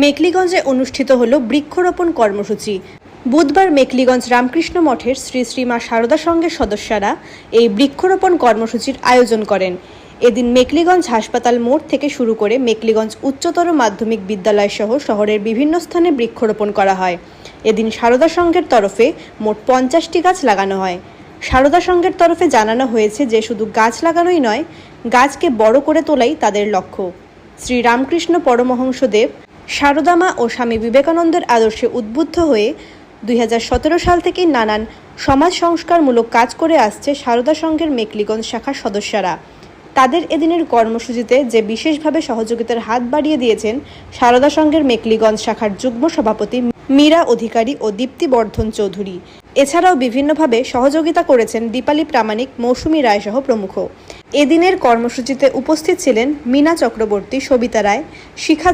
মেকলিগঞ্জে অনুষ্ঠিত হল বৃক্ষরোপণ কর্মসূচি। বুধবার মেকলিগঞ্জ রামকৃষ্ণ মঠের শ্রী শ্রীমা সারদা সংঘের সদস্যরা এই বৃক্ষরোপণ কর্মসূচির আয়োজন করেন। এদিন মেকলিগঞ্জ হাসপাতাল মোড় থেকে শুরু করে মেকলিগঞ্জ উচ্চতর মাধ্যমিক বিদ্যালয় সহ শহরের বিভিন্ন স্থানে বৃক্ষরোপণ করা হয়। এদিন সারদা সংঘের তরফে মোট পঞ্চাশটি গাছ লাগানো হয়। সারদা সংঘের তরফে জানানো হয়েছে যে, শুধু গাছ লাগানোই নয়, গাছকে বড় করে তোলাই তাদের লক্ষ্য। শ্রী রামকৃষ্ণ পরমহংসদেব সারদামা ও স্বামী বিবেকানন্দের আদর্শে উদ্বুদ্ধ হয়ে দুই হাজার সতেরো সাল থেকে নানান সমাজ সংস্কারমূলক কাজ করে আসছে সারদা সংঘের মেকলিগঞ্জ শাখার সদস্যরা। তাদের এদিনের কর্মসূচিতে যে বিশেষভাবে সহযোগিতার হাত বাড়িয়ে দিয়েছেন সারদা সংঘের মেকলিগঞ্জ শাখার যুগ্ম সভাপতি মীরা অধিকারী ও দীপ্তি বর্ধন চৌধুরী। এছাড়াও বিভিন্নভাবে সহযোগিতা করেছেন দীপালি প্রামাণিক, মৌসুমী রায় সহ প্রমুখ। এদিনের কর্মসূচিতে উপস্থিত ছিলেন মীনা চক্রবর্তী, সবিতা রায়, শিখা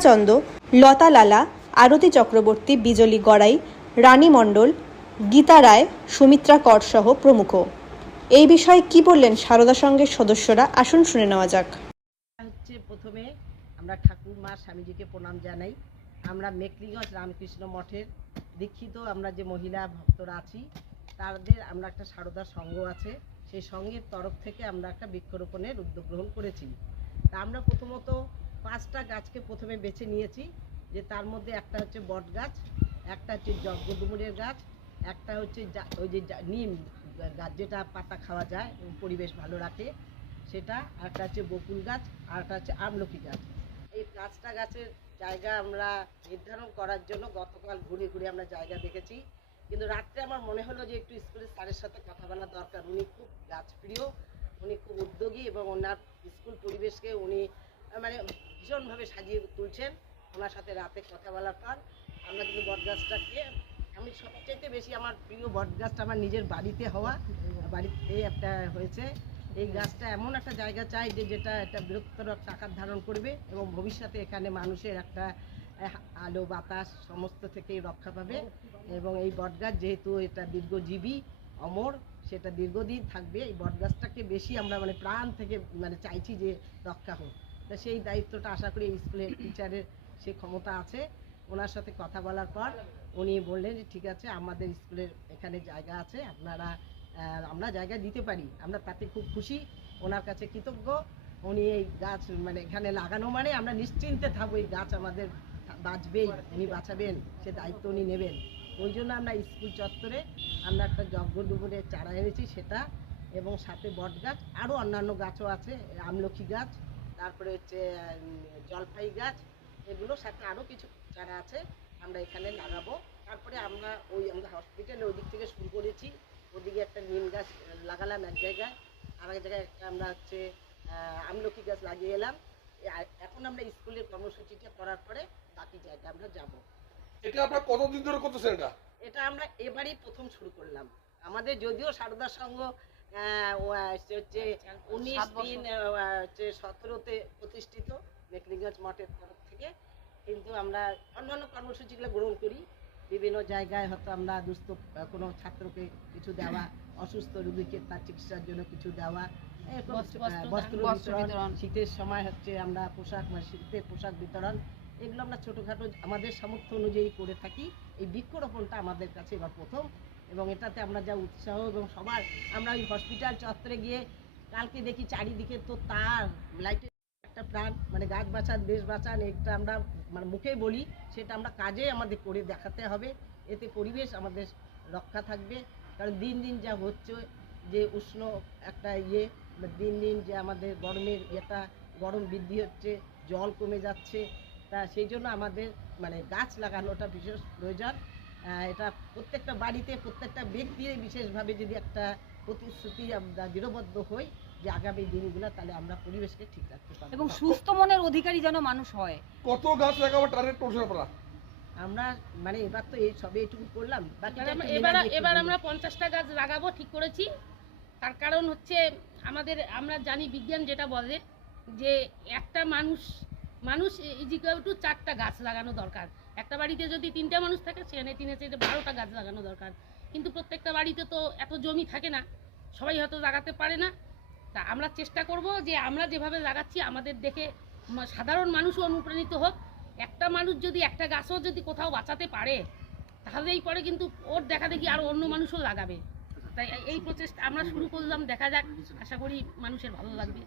লতা লালা, আরতি চক্রবর্তী, বিজলি গড়াই, রানী মণ্ডল, গীতা রায়, সুমিত্রা কর সহ প্রমুখ। এই বিষয়ে কি বললেন সারদা সংঘের সদস্যরা? আসুন শুনে নেওয়া যাক। হচ্ছে প্রথমে আমরা ঠাকুর মা স্বামীজিকে প্রণাম জানাই। আমরা মেকলিগঞ্জ রামকৃষ্ণ মঠের দীক্ষিত আমরা যে মহিলা ভক্তরা আছি, তাদের আমরা একটা সারদা সংঘ আছে। সেই সংঘের তরফ থেকে আমরা একটা বৃক্ষরোপণের উদ্যোগ গ্রহণ করেছি। তা আমরা প্রথমত পাঁচটা গাছকে প্রথমে বেছে নিয়েছি, যে তার মধ্যে একটা হচ্ছে বট গাছ, একটা হচ্ছে যজ্ঞডুমুরের গাছ, একটা হচ্ছে ওই যে, নিম গাছ যেটা পাতা খাওয়া যায়, পরিবেশ ভালো রাখে সেটা, আর একটা হচ্ছে বকুল গাছ, আর একটা হচ্ছে আমলকি গাছ। এই পাঁচটা গাছের জায়গা আমরা নির্ধারণ করার জন্য গতকাল ঘুরে ঘুরে আমরা জায়গা দেখেছি। কিন্তু রাত্রে আমার মনে হলো যে একটু স্কুলের স্যারের সাথে কথা বলা দরকার। উনি খুব গাছপ্রিয়, উনি খুব উদ্যোগী এবং ওনার স্কুল পরিবেশকে উনি মানে ভীষণভাবে সাজিয়ে তুলছেন। ওনার সাথে রাতে কথা বলার পর আমরা কিন্তু বটগাছটাকে, আমি সবচাইতে বেশি আমার প্রিয় বটগাছটা আমার নিজের বাড়িতে হওয়া, বাড়িতে একটা হয়েছে। এই গাছটা এমন একটা জায়গা চাই যে যেটা একটা বৃহত্তর একটা আকার ধারণ করবে এবং ভবিষ্যতে এখানে মানুষের একটা আলো, বাতাস সমস্ত থেকেই রক্ষা পাবে। এবং এই বটগাছ যেহেতু এটা দীর্ঘজীবী, অমর, সেটা দীর্ঘদিন থাকবে। এই বটগাছটাকে বেশি আমরা মানে প্রাণ থেকে মানে চাইছি যে রক্ষা হোক। তা সেই দায়িত্বটা আশা করি স্কুলের টিচারের সে ক্ষমতা আছে। ওনার সাথে কথা বলার পর উনি বললেন যে, ঠিক আছে, আমাদের স্কুলের এখানে জায়গা আছে। আপনারা আমরা জায়গা দিতে পারি। আমরা তাতে খুব খুশি। ওনার কাছে কৃতজ্ঞ। উনি এই গাছ মানে এখানে লাগানো মানে আমরা নিশ্চিন্তে থাকব এই গাছ আমাদের বাঁচবেই, উনি বাঁচাবেন, সে দায়িত্ব উনি নেবেন। ওই জন্য আমরা স্কুল চত্বরে আমরা একটা যজ্ঞ ডুবুরের চারা এনেছি সেটা এবং সাথে বট গাছ আরও অন্যান্য গাছও আছে আমলকি গাছ, তারপরে হচ্ছে জলপাই গাছ এগুলোর সাথে আরও কিছু চারা আছে, আমরা এখানে লাগাবো। তারপরে আমরা ওই আমরা হসপিটালে ওদিক থেকে শুরু করেছি। ওদিকে একটা নিম গাছ লাগালাম এক জায়গায়। আর এক জায়গায় একটা আমরা হচ্ছে আমলকি গাছ লাগিয়ে এলাম। এখন আমরা স্কুলের কর্মসূচিটা করার পরে বাকি জায়গা আমরা যাব। এটা আপনার কতদিন ধরে করতেছেন এটা? এটা আমরা এবারেই প্রথম শুরু করলাম। আমাদের যদিও সারদা সংঘ আহ, ও, আহ, সে হচ্ছে উনিশ দিন হচ্ছে সতেরোতে প্রতিষ্ঠিত মেকলিগঞ্জ মঠের তরফ থেকে। কিন্তু আমরা অন্যান্য কর্মসূচিগুলো গ্রহণ করি। বিভিন্ন জায়গায় হয়তো আমরা দুস্থ কোনো ছাত্রকে কিছু দেওয়া অসুস্থ রোগীকে তার চিকিৎসার জন্য কিছু দেওয়া বস্ত্র- বিতরণ। শীতের সময় হচ্ছে আমরা পোশাক মানে শীতের পোশাক বিতরণ এগুলো আমরা ছোটোখাটো আমাদের সামর্থ্য অনুযায়ী করে থাকি এই বৃক্ষরোপণটা আমাদের কাছে এবার প্রথম এবং এটাতে আমরা যা উৎসাহ এবং সবার আমরা ওই হসপিটাল চত্বরে গিয়ে কালকে দেখি চারিদিকে তো তার লাইটের একটা প্রাণ মানে গাছ বাঁচান দেশ বাঁচান, এটা আমরা মানে মুখে বলি, সেটা আমরা কাজে আমাদের করে দেখাতে হবে। এতে পরিবেশ আমাদের রক্ষা থাকবে। কারণ দিন দিন যা হচ্ছে, যে উষ্ণ একটা ইয়ে দিন দিন যে আমাদের গরমের ইয়েটা, গরম বৃদ্ধি হচ্ছে, জল কমে যাচ্ছে, তা সেই জন্য আমাদের মানে গাছ লাগানোটা বিশেষ প্রয়োজন। এটা প্রত্যেকটা বাড়িতে প্রত্যেকটা ব্যক্তির বিশেষভাবে যদি একটা প্রতিশ্রুতি আমরা দৃঢ়বদ্ধ হই যে আগামী দিনগুলো তাহলে আমরা পরিবেশকে ঠিক রাখতে পারব। এবং সুস্থ মনের অধিকারী যেন মানুষ হয়। কত গাছ লাগাবো টার্গেট করছেন আপনারা আমরা মানে এবার তো এই সবে এইটুকু করলাম এবার এবার। আমরা পঞ্চাশটা গাছ লাগাবো ঠিক করেছি। তার কারণ হচ্ছে আমাদের আমরা জানি বিজ্ঞান যেটা বলে যে একটা মানুষ মানুষ ইজিকাল টু চারটা গাছ লাগানো দরকার। একটা বাড়িতে যদি তিনটা মানুষ থাকে সেখানে তিনে চাইতে বারোটা গাছ লাগানো দরকার। কিন্তু প্রত্যেকটা বাড়িতে তো এত জমি থাকে না, সবাই হয়তো লাগাতে পারে না। তা আমরা চেষ্টা করব যে আমরা যেভাবে লাগাচ্ছি, আমাদের দেখে সাধারণ মানুষও অনুপ্রাণিত হোক। একটা মানুষ যদি একটা গাছও যদি কোথাও বাঁচাতে পারে, তাহলেই পরে কিন্তু ওর দেখা দেখি আরও অন্য মানুষও লাগাবে। তাই এই প্রচেষ্টা আমরা শুরু করলাম, দেখা যাক। আশা করি মানুষের ভালো লাগবে।